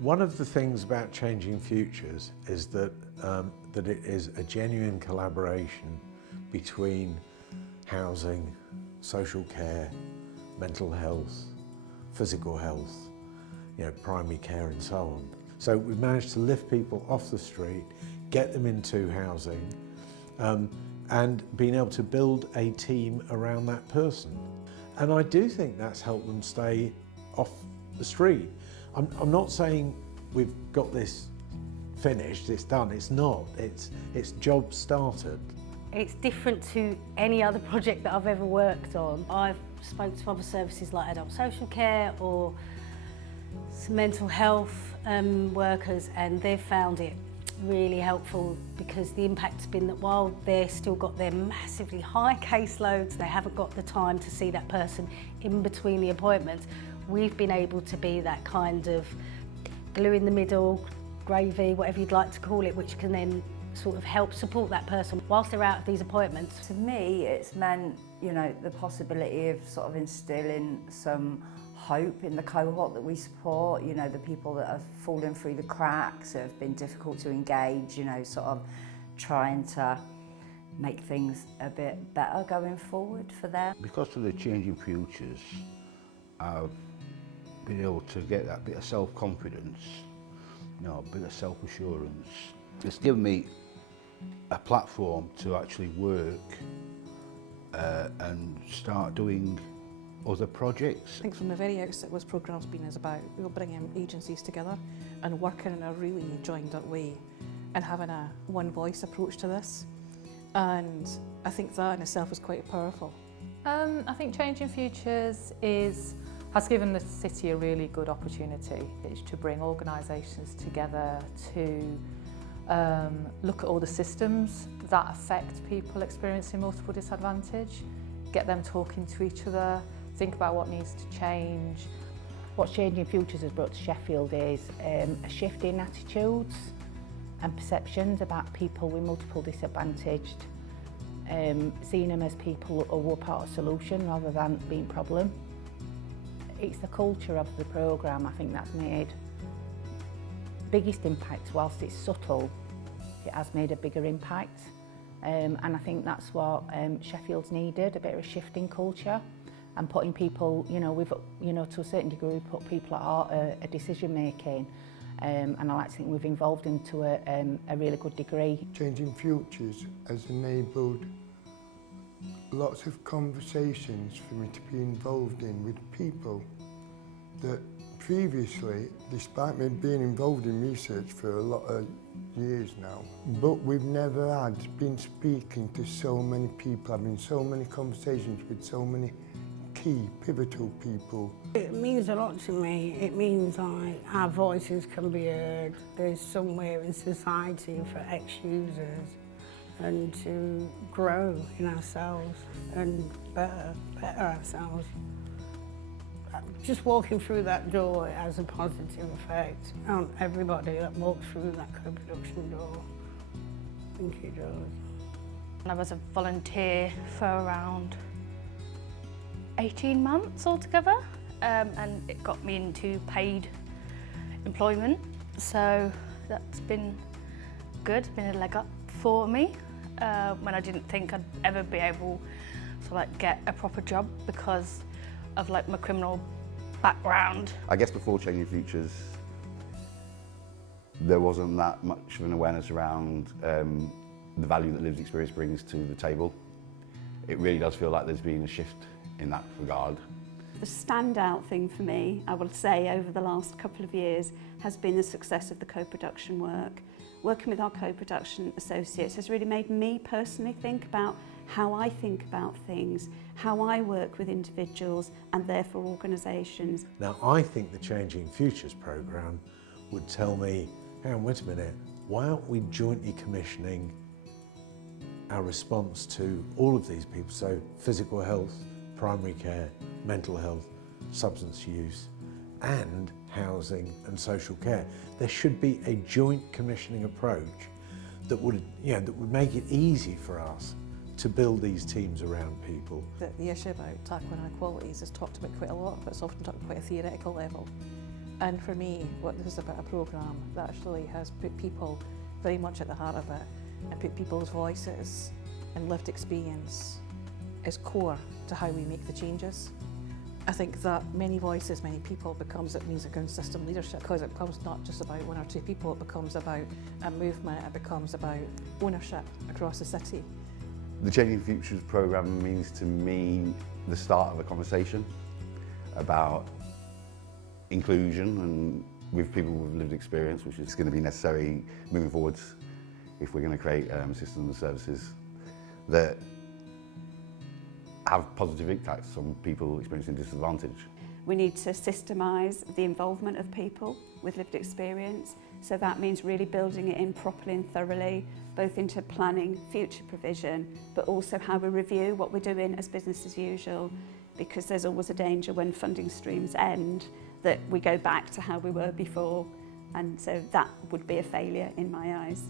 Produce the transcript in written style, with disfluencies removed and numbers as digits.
One of the things about Changing Futures is that that it is a genuine collaboration between housing, social care, mental health, physical health, primary care and so on. So we've managed to lift people off the street, get them into housing, and being able to build a team around that person. And I do think that's helped them stay off the street. I'm not saying we've got this finished, it's done, it's not. It's job started. It's different to any other project that I've ever worked on. I've spoken to other services like adult social care or some mental health workers, and they've found it really helpful because the impact's been that while they've still got their massively high caseloads, they haven't got the time to see that person in between the appointments. We've been able to be that kind of glue in the middle, gravy, whatever you'd like to call it, which can then sort of help support that person whilst they're out of these appointments. To me, it's meant, the possibility of sort of instilling some hope in the cohort that we support, the people that have fallen through the cracks, have been difficult to engage, sort of trying to make things a bit better going forward for them. Because of the Changing Futures, I've been able to get that bit of self-confidence, a bit of self-assurance. It's given me a platform to actually work and start doing other projects. I think from the very outset what this programme's been is about bringing agencies together and working in a really joined up way and having a one voice approach to this, and I think that in itself is quite powerful. I think Changing Futures has given the city a really good opportunity. It's to bring organisations together to look at all the systems that affect people experiencing multiple disadvantage, get them talking to each other, think about what needs to change. What Changing Futures has brought to Sheffield is a shift in attitudes and perceptions about people with multiple disadvantaged, seeing them as people who were part of the solution rather than being problem. It's the culture of the programme, I think, that's made biggest impact. Whilst it's subtle, it has made a bigger impact, and I think that's what Sheffield's needed, a bit of a shift in culture and putting people, we've, to a certain degree, put people at heart of decision making, and I like to think we've involved them to a really good degree. Changing Futures has enabled lots of conversations for me to be involved in with people that previously, despite me being involved in research for a lot of years now, but we've never been speaking to so many people, having so many conversations with so many key, pivotal people. It means a lot to me. It means like our voices can be heard. There's somewhere in society for ex-users and to grow in ourselves and better ourselves. Just walking through that door has a positive effect on everybody that walks through that co-production door. I think it does. I was a volunteer for around 18 months altogether, and it got me into paid employment, so that's been good, been a leg up for me when I didn't think I'd ever be able to get a proper job because of my criminal background. I guess before Changing Futures there wasn't that much of an awareness around the value that lived experience brings to the table. It really does feel like there's been a shift in that regard. The standout thing for me, I would say, over the last couple of years has been the success of the co-production work. Working with our co-production associates has really made me personally think about how I think about things, how I work with individuals and therefore organisations. Now, I think the Changing Futures programme would tell me, hang on, wait a minute, why aren't we jointly commissioning our response to all of these people, so physical health, primary care, mental health, substance use, and housing and social care. There should be a joint commissioning approach that would make it easy for us to build these teams around people. The issue about tackling inequalities is talked about quite a lot, but it's often talked about quite a theoretical level. And for me, what this is about a programme that actually has put people very much at the heart of it and put people's voices and lived experience is core to how we make the changes. I think that many voices, many people it means a ground system leadership, because it becomes not just about one or two people, it becomes about a movement, it becomes about ownership across the city. The Changing Futures programme means to me the start of a conversation about inclusion and with people with lived experience, which is going to be necessary moving forwards if we're going to create systems and services that have positive impacts on people experiencing disadvantage. We need to systemise the involvement of people with lived experience, so that means really building it in properly and thoroughly, both into planning, future provision, but also how we review what we're doing as business as usual, because there's always a danger when funding streams end that we go back to how we were before, and so that would be a failure in my eyes.